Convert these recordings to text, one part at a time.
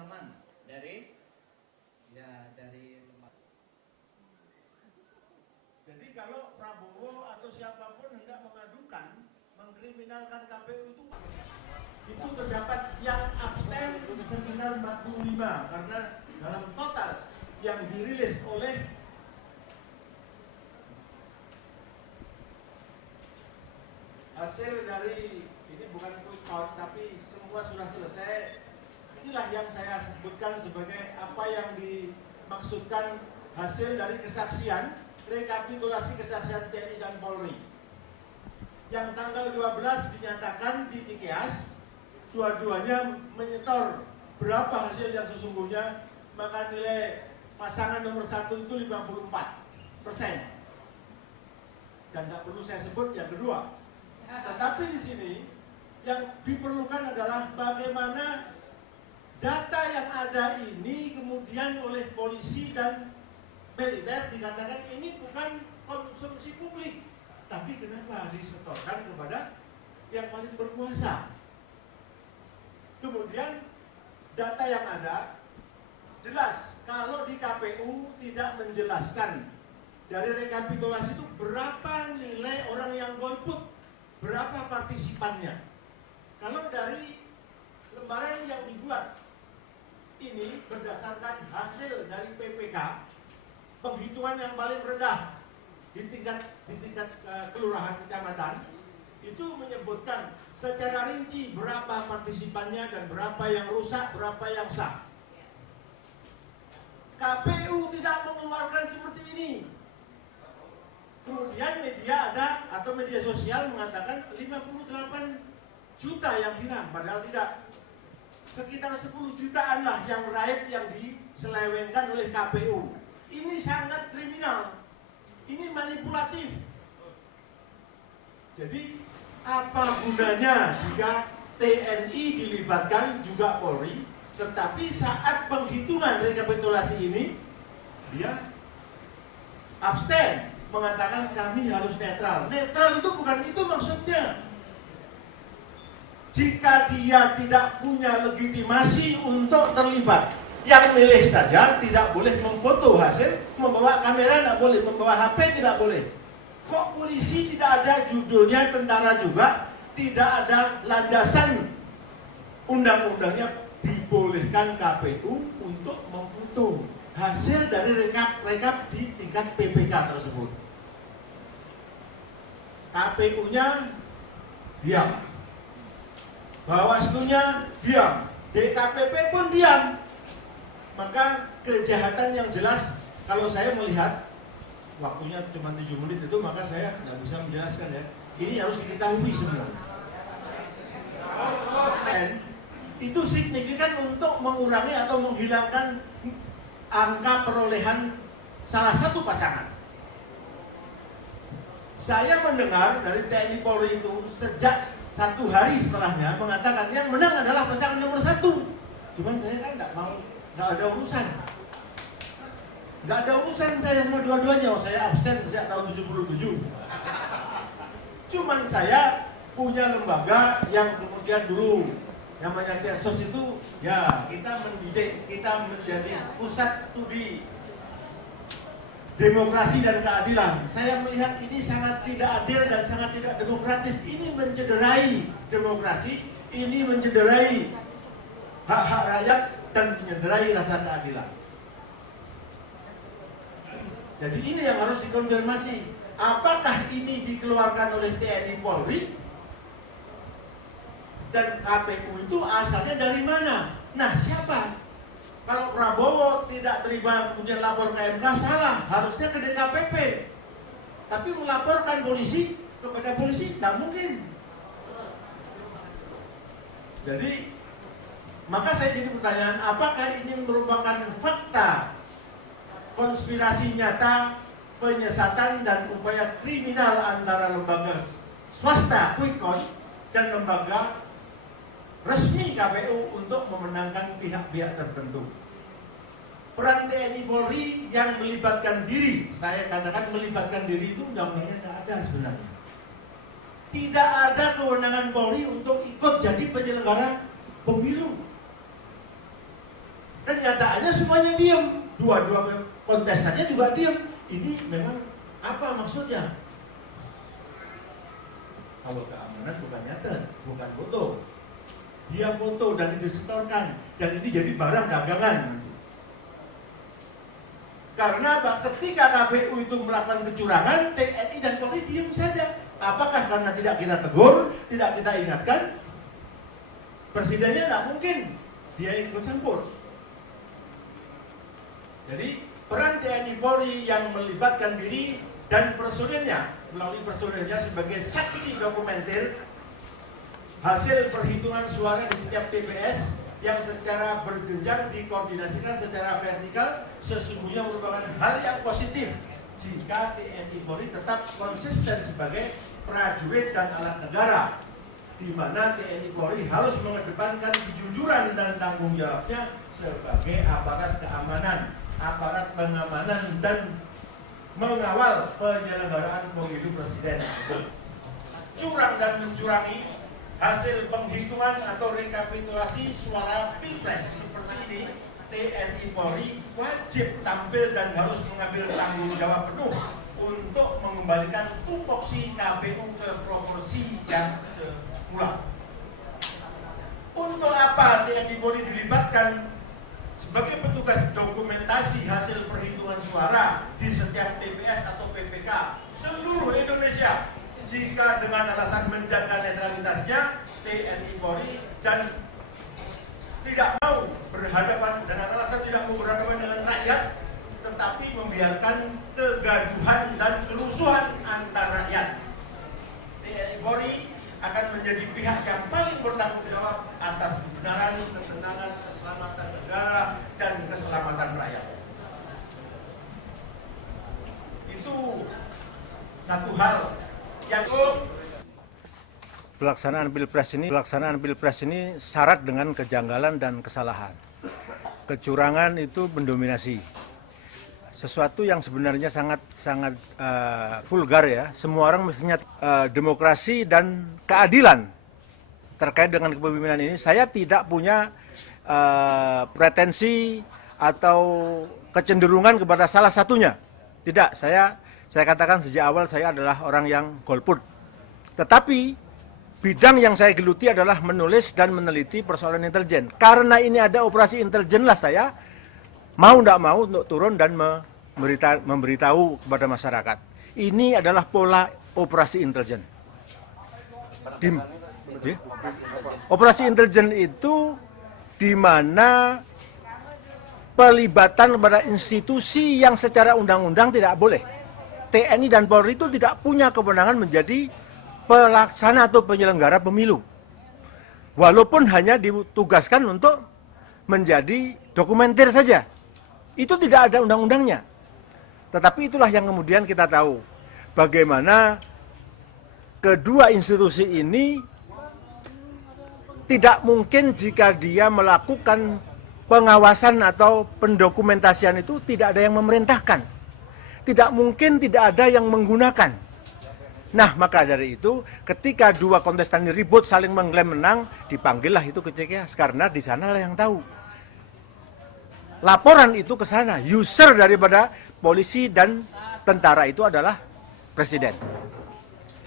Salman dari Jadi kalau Prabowo atau siapapun hendak mengadukan, mengkriminalkan KPU itu terdapat yang abstain sekitar 45, karena dalam total yang dirilis oleh hasil dari ini bukan quick count tapi semua sudah selesai. Inilah yang saya sebutkan sebagai apa yang dimaksudkan hasil dari kesaksian rekapitulasi kesaksian TNI dan Polri. Yang tanggal 12 dinyatakan di Cikeas, dua-duanya menyetor berapa hasil yang sesungguhnya, maka nilai pasangan nomor 1 itu 54%. Dan tidak perlu saya sebut yang kedua. Tetapi di sini yang diperlukan adalah bagaimana data yang ada ini kemudian oleh polisi dan militer dikatakan ini bukan konsumsi publik, tapi kenapa disetorkan kepada yang paling berkuasa. Kemudian data yang ada jelas kalau di KPU tidak menjelaskan dari rekapitulasi itu berapa nilai orang yang golput, berapa partisipannya. Kalau dari lembaran yang dibuat ini berdasarkan hasil dari PPK, penghitungan yang paling rendah di tingkat kelurahan kecamatan itu menyebutkan secara rinci berapa partisipannya dan berapa yang rusak, berapa yang sah. KPU tidak mengeluarkan seperti ini. Kemudian media ada atau media sosial mengatakan 58 juta yang hilang, padahal tidak. Sekitar 10 jutaan lah yang raib yang diselewengkan oleh KPU. Ini sangat kriminal, ini manipulatif. Jadi apa gunanya jika TNI dilibatkan juga Polri, tetapi saat penghitungan rekapitulasi ini dia abstain, mengatakan kami harus netral. Netral itu bukan itu maksudnya. Jika dia tidak punya legitimasi untuk terlibat, yang milih saja tidak boleh memfoto hasil, membawa kamera tidak boleh, membawa HP tidak boleh. Kok polisi tidak ada judulnya tentara juga, tidak ada landasan undang-undangnya dibolehkan KPU untuk memfoto hasil dari rekap di tingkat PPK tersebut. KPU-nya diam, Bawaslu-nya diam, DKPP pun diam. Maka kejahatan yang jelas, kalau saya melihat waktunya cuma 7 menit itu, maka saya nggak bisa menjelaskan ya. Ini harus diketahui semua. Dan itu signifikan untuk mengurangi atau menghilangkan angka perolehan salah satu pasangan. Saya mendengar dari TNI Polri itu sejak 1 hari setelahnya mengatakan yang menang adalah pasangan nomor 1. Cuman saya kan nggak ada urusan. Nggak ada urusan saya sama dua-duanya. Saya abstain sejak tahun 77. Cuman saya punya lembaga yang kemudian dulu namanya CESOS itu, ya kita mendidik, kita menjadi pusat studi demokrasi dan keadilan. Saya melihat ini sangat tidak adil dan sangat tidak demokratis. Ini mencederai demokrasi, ini mencederai hak-hak rakyat dan mencederai rasa keadilan. Jadi ini yang harus dikonfirmasi. Apakah ini dikeluarkan oleh TNI Polri dan KPU itu asalnya dari mana? Nah, siapa? Kalau Prabowo tidak terima kemudian lapor ke MK, salah, harusnya ke DKPP. Tapi melaporkan polisi kepada polisi, tidak mungkin. Jadi, maka saya jadi pertanyaan, apakah ini merupakan fakta konspirasi nyata, penyesatan dan upaya kriminal antara lembaga swasta quick count dan lembaga resmi KPU untuk memenangkan pihak-pihak tertentu. Peran TNI Polri yang melibatkan diri, saya katakan melibatkan diri itu undang-undangnya tidak ada sebenarnya. Tidak ada kewenangan Polri untuk ikut jadi penyelenggara pemilu. Kenyataannya semuanya diem, dua-dua kontestannya juga diem. Ini memang apa maksudnya? Kalau keamanan bukan nyata, bukan foto. Dia foto dan disetorkan, dan ini jadi barang dagangan. Karena ketika KPU itu melakukan kecurangan, TNI dan Polri diem saja. Apakah karena tidak kita tegur, tidak kita ingatkan? Presidennya tidak mungkin dia ikut campur. Jadi peran TNI Polri yang melibatkan diri dan personilnya, melalui personilnya sebagai saksi dokumenter hasil perhitungan suara di setiap TPS yang secara berjenjang dikoordinasikan secara vertikal, sesungguhnya merupakan hal yang positif jika TNI Polri tetap konsisten sebagai prajurit dan alat negara, di mana TNI Polri harus mengedepankan kejujuran dan tanggung jawabnya sebagai aparat keamanan, aparat pengamanan dan mengawal penyelenggaraan pemilu presiden. Curang dan mencurangi hasil penghitungan atau rekapitulasi suara Pilpres seperti ini, TNI Polri wajib tampil dan harus mengambil tanggung jawab penuh untuk mengembalikan tupoksi KPU ke proporsi yang semula. Untuk apa TNI Polri dilibatkan sebagai petugas dokumentasi hasil perhitungan suara di setiap TPS atau PPK seluruh Indonesia? Jika dengan alasan menjaga netralitasnya, TNI Polri dan tidak mau berhadapan dengan alasan tidak mau berhadapan dengan rakyat, tetapi membiarkan kegaduhan dan kerusuhan antar rakyat. TNI Polri akan menjadi pihak yang paling bertanggung jawab atas kebenaran, ketenangan, keselamatan negara, dan keselamatan rakyat. Itu satu hal yang pelaksanaan Pilpres ini syarat dengan kejanggalan dan kesalahan. Kecurangan itu mendominasi. Sesuatu yang sebenarnya sangat vulgar ya. Semua orang mestinya demokrasi dan keadilan terkait dengan kepemimpinan ini. Saya tidak punya pretensi atau kecenderungan kepada salah satunya. Tidak, saya katakan sejak awal saya adalah orang yang golput. Tetapi bidang yang saya geluti adalah menulis dan meneliti persoalan intelijen. Karena ini ada operasi intelijen lah saya mau tidak mau untuk turun dan memberitahu kepada masyarakat. Ini adalah pola operasi intelijen. Operasi intelijen itu di mana pelibatan kepada institusi yang secara undang-undang tidak boleh. TNI dan Polri itu tidak punya kewenangan menjadi pelaksana atau penyelenggara pemilu. Walaupun hanya ditugaskan untuk menjadi dokumenter saja. Itu tidak ada undang-undangnya. Tetapi itulah yang kemudian kita tahu. Bagaimana kedua institusi ini tidak mungkin jika dia melakukan pengawasan atau pendokumentasian itu tidak ada yang memerintahkan. Tidak mungkin tidak ada yang menggunakan. Nah, maka dari itu ketika dua kontestan ini ribut saling mengklaim menang, dipanggillah itu ke CKS karena di sana lah yang tahu. Laporan itu ke sana, user daripada polisi dan tentara itu adalah presiden.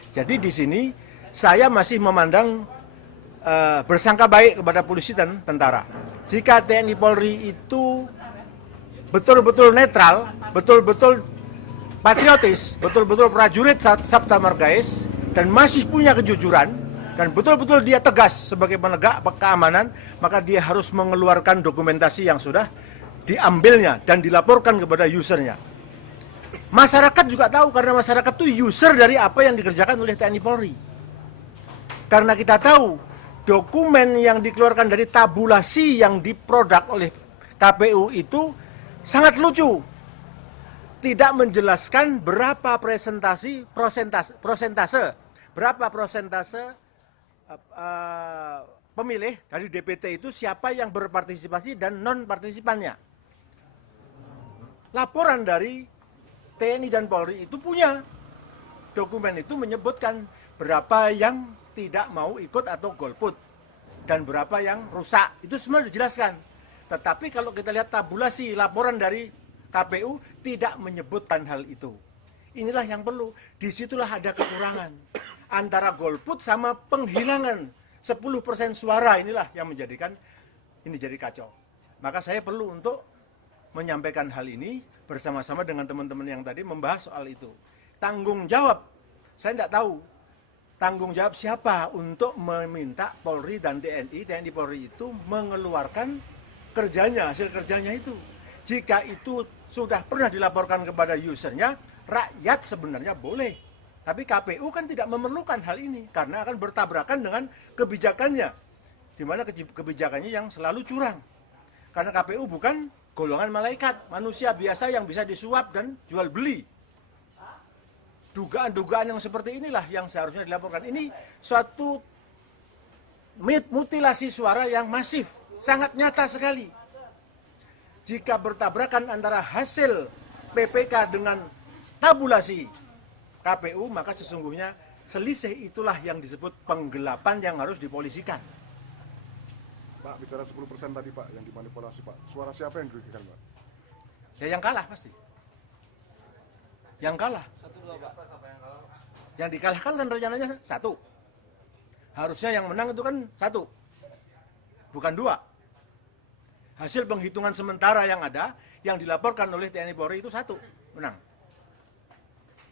Jadi di sini saya masih memandang bersangka baik kepada polisi dan tentara. Jika TNI Polri itu betul-betul netral, betul-betul patriotis, betul-betul prajurit Sabta Margais, dan masih punya kejujuran, dan betul-betul dia tegas sebagai penegak keamanan, maka dia harus mengeluarkan dokumentasi yang sudah diambilnya dan dilaporkan kepada usernya. Masyarakat juga tahu karena masyarakat itu user dari apa yang dikerjakan oleh TNI Polri. Karena kita tahu dokumen yang dikeluarkan dari tabulasi yang diproduk oleh KPU itu sangat lucu. Tidak menjelaskan berapa persentase pemilih dari DPT itu siapa yang berpartisipasi dan non partisipannya. Laporan dari TNI dan Polri itu punya dokumen itu menyebutkan berapa yang tidak mau ikut atau golput dan berapa yang rusak, itu semua dijelaskan. Tetapi kalau kita lihat tabulasi laporan dari KPU tidak menyebutkan hal itu. Inilah yang perlu. Disitulah ada kekurangan. Antara golput sama penghilangan 10% suara, inilah yang menjadikan ini jadi kacau. Maka saya perlu untuk menyampaikan hal ini bersama-sama dengan teman-teman yang tadi membahas soal itu. Tanggung jawab, saya tidak tahu tanggung jawab siapa untuk meminta Polri dan TNI Polri itu mengeluarkan kerjanya, hasil kerjanya itu. Jika itu sudah pernah dilaporkan kepada usernya, rakyat sebenarnya boleh. Tapi KPU kan tidak memerlukan hal ini karena akan bertabrakan dengan kebijakannya. Di mana kebijakannya yang selalu curang. Karena KPU bukan golongan malaikat, manusia biasa yang bisa disuap dan jual beli. Dugaan-dugaan yang seperti inilah yang seharusnya dilaporkan. Ini suatu mutilasi suara yang masif, sangat nyata sekali. Jika bertabrakan antara hasil PPK dengan tabulasi KPU, maka sesungguhnya selisih itulah yang disebut penggelapan yang harus dipolisikan. Pak, bicara 10% tadi Pak, yang dimanipulasi Pak, suara siapa yang dirugikan Pak? Ya yang kalah pasti. Yang kalah. Yang dikalahkan kan rencananya 1. Harusnya yang menang itu kan 1. Bukan 2. Hasil penghitungan sementara yang ada, yang dilaporkan oleh TNI Polri itu 1. Menang.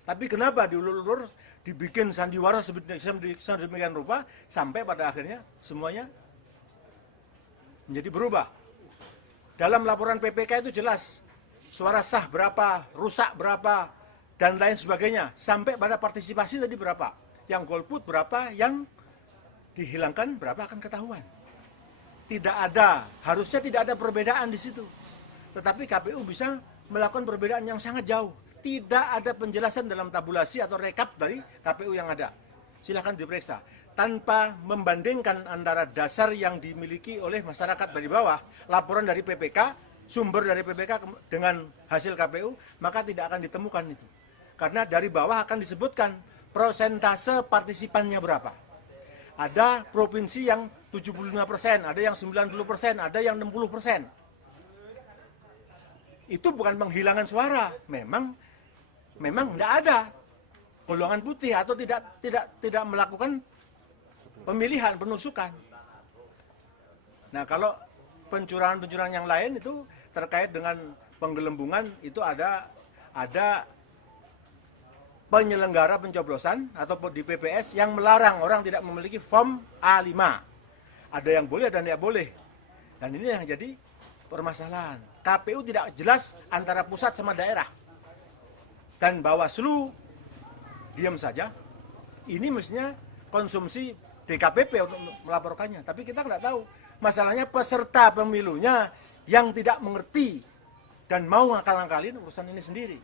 Tapi kenapa diulur-ulur, dibikin sandiwara sedemikian rupa, sampai pada akhirnya semuanya menjadi berubah. Dalam laporan PPK itu jelas, suara sah berapa, rusak berapa, dan lain sebagainya. Sampai pada partisipasi tadi berapa. Yang golput berapa, yang dihilangkan berapa akan ketahuan. Tidak ada, harusnya tidak ada perbedaan di situ. Tetapi KPU bisa melakukan perbedaan yang sangat jauh. Tidak ada penjelasan dalam tabulasi atau rekap dari KPU yang ada. Silakan diperiksa. Tanpa membandingkan antara dasar yang dimiliki oleh masyarakat dari bawah, laporan dari PPK, sumber dari PPK dengan hasil KPU, maka tidak akan ditemukan itu. Karena dari bawah akan disebutkan prosentase partisipannya berapa. Ada provinsi yang 75%, ada yang 90%, ada yang 60%. Itu bukan penghilangan suara, memang tidak ada golongan putih atau tidak melakukan pemilihan, penusukan. Nah, kalau pencurangan-pencurangan yang lain itu terkait dengan penggelembungan, itu ada penyelenggara pencoblosan atau di PPS yang melarang orang tidak memiliki form A5. Ada yang boleh dan tidak boleh. Dan ini yang jadi permasalahan. KPU tidak jelas antara pusat sama daerah. Dan Bawaslu diam saja. Ini mestinya konsumsi DKPP untuk melaporkannya. Tapi kita nggak tahu. Masalahnya peserta pemilunya yang tidak mengerti dan mau ngakal-ngakalin urusan ini sendiri.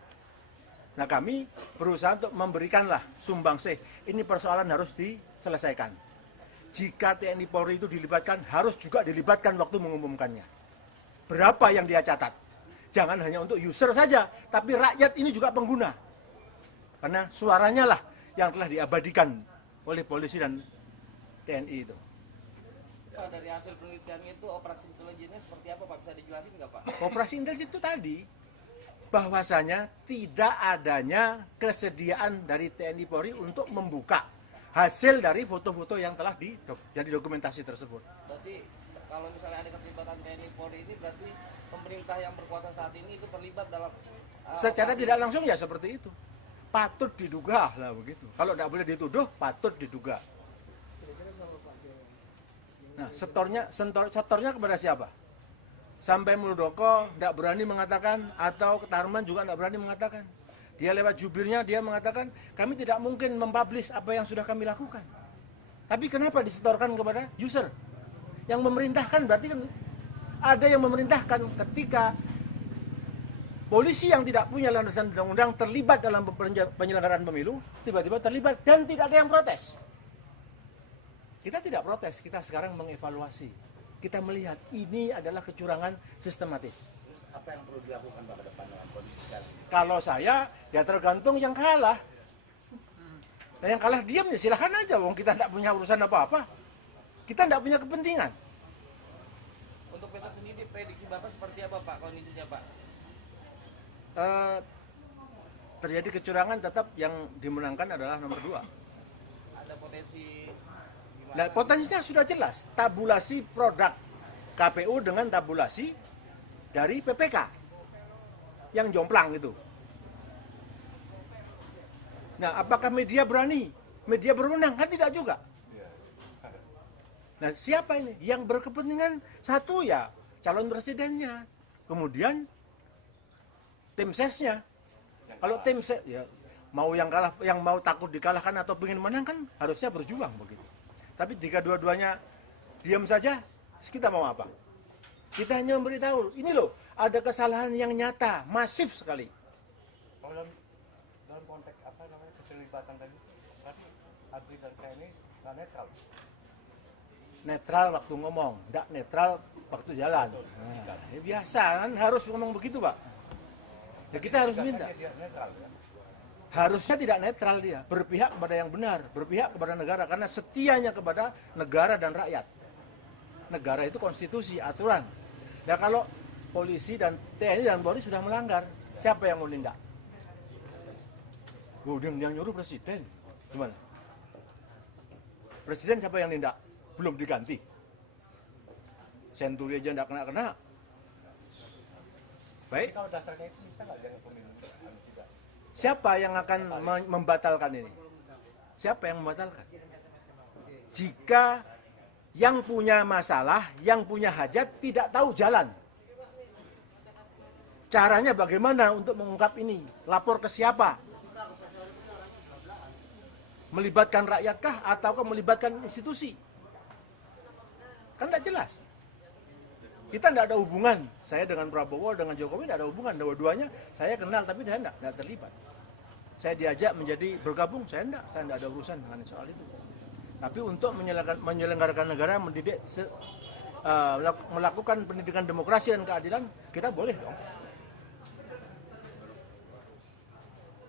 Nah, kami berusaha untuk memberikanlah sumbangsih. Ini persoalan harus diselesaikan. Jika TNI Polri itu dilibatkan, harus juga dilibatkan waktu mengumumkannya. Berapa yang dia catat? Jangan hanya untuk user saja, tapi rakyat ini juga pengguna. Karena suaranya lah yang telah diabadikan oleh polisi dan TNI itu. Pak, dari hasil penelitiannya itu operasi intelijennya seperti apa Pak? Bisa dijelasin nggak Pak? Operasi intelijen itu tadi, bahwasanya tidak adanya kesediaan dari TNI Polri untuk membuka hasil dari foto-foto yang telah jadi dokumentasi tersebut. Berarti kalau misalnya ada keterlibatan TNI Polri ini berarti pemerintah yang berkuasa saat ini itu terlibat dalam Secara tidak langsung ya seperti itu. Patut diduga lah begitu. Kalau tidak boleh dituduh, patut diduga. Nah, setornya kepada siapa? Sampai Muldoko tidak berani mengatakan, atau Tarman juga tidak berani mengatakan. Dia lewat jubirnya, dia mengatakan, kami tidak mungkin mempublish apa yang sudah kami lakukan. Tapi kenapa disetorkan kepada user? Yang memerintahkan berarti kan ada yang memerintahkan. Ketika polisi yang tidak punya landasan undang-undang terlibat dalam penyelenggaraan pemilu, tiba-tiba terlibat dan tidak ada yang protes. Kita tidak protes, kita sekarang mengevaluasi. Kita melihat ini adalah kecurangan sistematis. Apa yang perlu dilakukan Pak ke depan dengan kondisi sekarang? Kalau saya, ya tergantung yang kalah. Dan yang kalah diam ya silahkan aja, wong kita tidak punya urusan apa-apa. Kita tidak punya kepentingan. Untuk besok sendiri prediksi Bapak seperti apa Pak kondisinya Pak? Terjadi kecurangan, tetap yang dimenangkan adalah nomor 2. Ada potensi gimana? Nah, potensinya sudah jelas, tabulasi produk KPU dengan tabulasi dari PPK yang jomplang itu. Nah, apakah media berani? Media berwenang? Kan tidak juga. Nah, siapa ini? Yang berkepentingan satu ya calon presidennya, kemudian tim sesnya. Kalau tim ses ya mau yang kalah, yang mau takut dikalahkan atau ingin menang kan harusnya berjuang begitu. Tapi jika dua-duanya diam saja, kita mau apa? Kita hanya memberitahu, ini loh ada kesalahan yang nyata, masif sekali. Kalau dalam konteks apa namanya keterlibatan tadi, berarti ABRI dan TNI nggak netral. Netral waktu ngomong, tidak netral waktu jalan. Nah, ya biasa kan harus ngomong begitu Pak. Ya kita harus minta. Dia netral ya. Harusnya tidak netral dia, berpihak kepada yang benar, berpihak kepada negara karena setianya kepada negara dan rakyat. Negara itu konstitusi, aturan. Nah kalau polisi dan TNI dan Polri sudah melanggar, siapa yang mau nindak? Yang nyuruh presiden, gimana? Presiden siapa yang nindak? Belum diganti. Senturi aja tidak kena-kena. Baik. Kalau dasarnya itu bisa nggak jangan pemilu tidak? Siapa yang akan membatalkan ini? Siapa yang membatalkan? Jika yang punya masalah, yang punya hajat tidak tahu jalan. Caranya bagaimana untuk mengungkap ini? Lapor ke siapa? Melibatkan rakyatkah ataukah melibatkan institusi? Kan tidak jelas. Kita tidak ada hubungan. Saya dengan Prabowo, dengan Jokowi tidak ada hubungan. Dua-duanya saya kenal, tapi saya tidak terlibat. Saya diajak menjadi bergabung, saya tidak ada urusan dengan soal itu. Tapi untuk menyelenggarakan negara, mendidik, melakukan pendidikan demokrasi dan keadilan, kita boleh dong.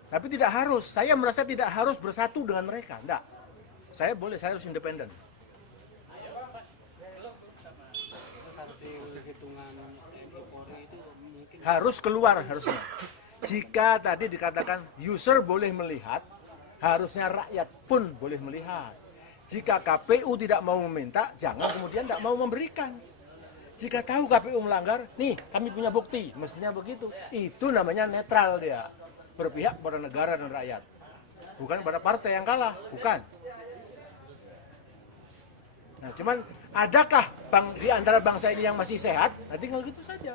Tapi tidak harus, saya merasa tidak harus bersatu dengan mereka, enggak. Saya boleh, saya harus independen. Harus keluar harusnya. Jika tadi dikatakan user boleh melihat, harusnya rakyat pun boleh melihat. Jika KPU tidak mau meminta, jangan kemudian tidak mau memberikan. Jika tahu KPU melanggar, nih kami punya bukti, mestinya begitu. Itu namanya netral dia. Berpihak pada negara dan rakyat. Bukan pada partai yang kalah, bukan. Nah, cuman adakah di antara bangsa ini yang masih sehat? Nah, tinggal gitu saja.